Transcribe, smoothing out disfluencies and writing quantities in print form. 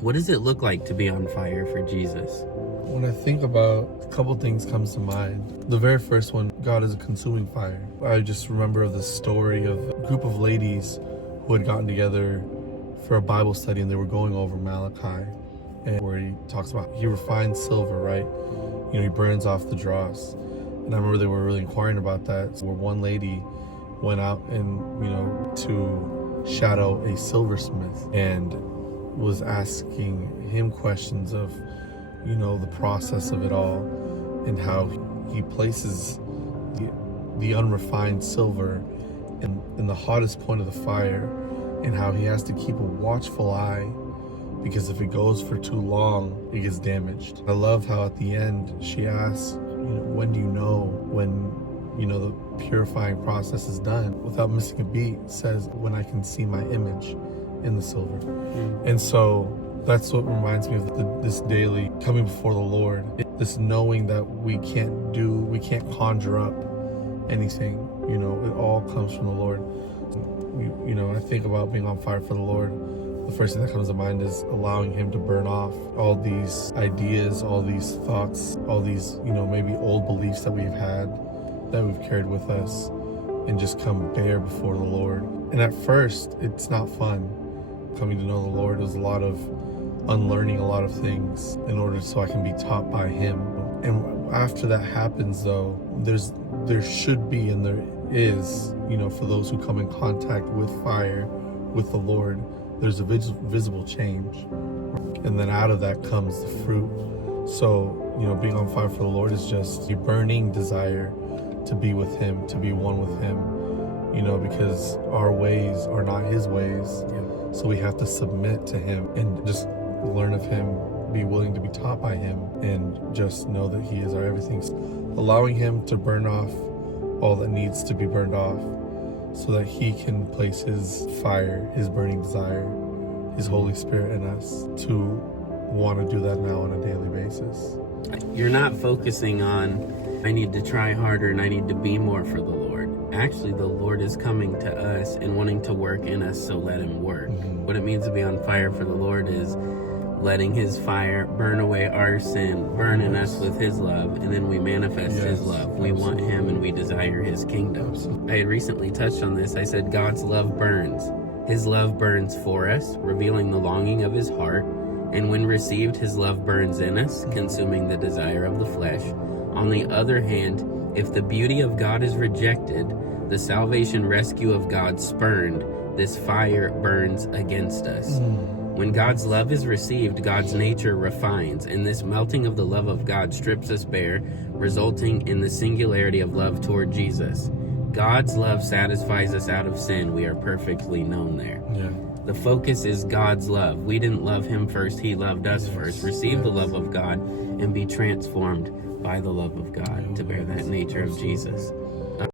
What does it look like to be on fire for Jesus? When I think about, a couple things comes to mind. The very first one, God is a consuming fire. I just remember of the story of a group of ladies who had gotten together for a Bible study, and they were going over Malachi, and where he talks about he refines silver, right? You know, he burns off the dross. And I remember they were really inquiring about that. So where one lady went out and, to shadow a silversmith and was asking him questions of, the process of it all, and how he places the unrefined silver in the hottest point of the fire, and how he has to keep a watchful eye, because if it goes for too long, it gets damaged. I love how at the end she asks, when do you know when, the purifying process is done? Without missing a beat, says, when I can see my image in the silver. And so that's what reminds me of this daily coming before the Lord. This knowing that we can't conjure up anything. It all comes from the Lord. I think about being on fire for the Lord. The first thing that comes to mind is allowing him to burn off all these ideas, all these thoughts, all these, maybe old beliefs that we've had, that we've carried with us, and just come bare before the Lord. And at first, it's not fun. Coming to know the Lord is a lot of unlearning a lot of things in order so I can be taught by him. And after that happens, though, there should be, and there is, for those who come in contact with fire, with the Lord, there's a visible change. And then out of that comes the fruit. So, being on fire for the Lord is just a burning desire to be with him, to be one with him, because our ways are not his ways. So we have to submit to him and just learn of him, be willing to be taught by him, and just know that he is our everything. Allowing him to burn off all that needs to be burned off, so that he can place his fire, his burning desire, his Holy Spirit in us to want to do that now on a daily basis. You're not focusing on, I need to try harder and I need to be more for the Lord. Actually, the Lord is coming to us and wanting to work in us, so let him work. What it means to be on fire for the Lord is letting his fire burn away our sin, burn in us with his love, and then we manifest his love. We want him and we desire his kingdom. I had recently touched on this. I said God's love burns. His love burns for us, revealing the longing of his heart, and when received, his love burns in us, consuming the desire of the flesh. On the other hand, if the beauty of God is rejected, the salvation rescue of God spurned, this fire burns against us. When God's love is received, God's nature refines, and this melting of the love of God strips us bare, resulting in the singularity of love toward Jesus. God's love satisfies us out of sin. We are perfectly known there. The focus is God's love. We didn't love him first, he loved us first. Receive the love of God and be transformed by the love of God to bear that nature of Jesus.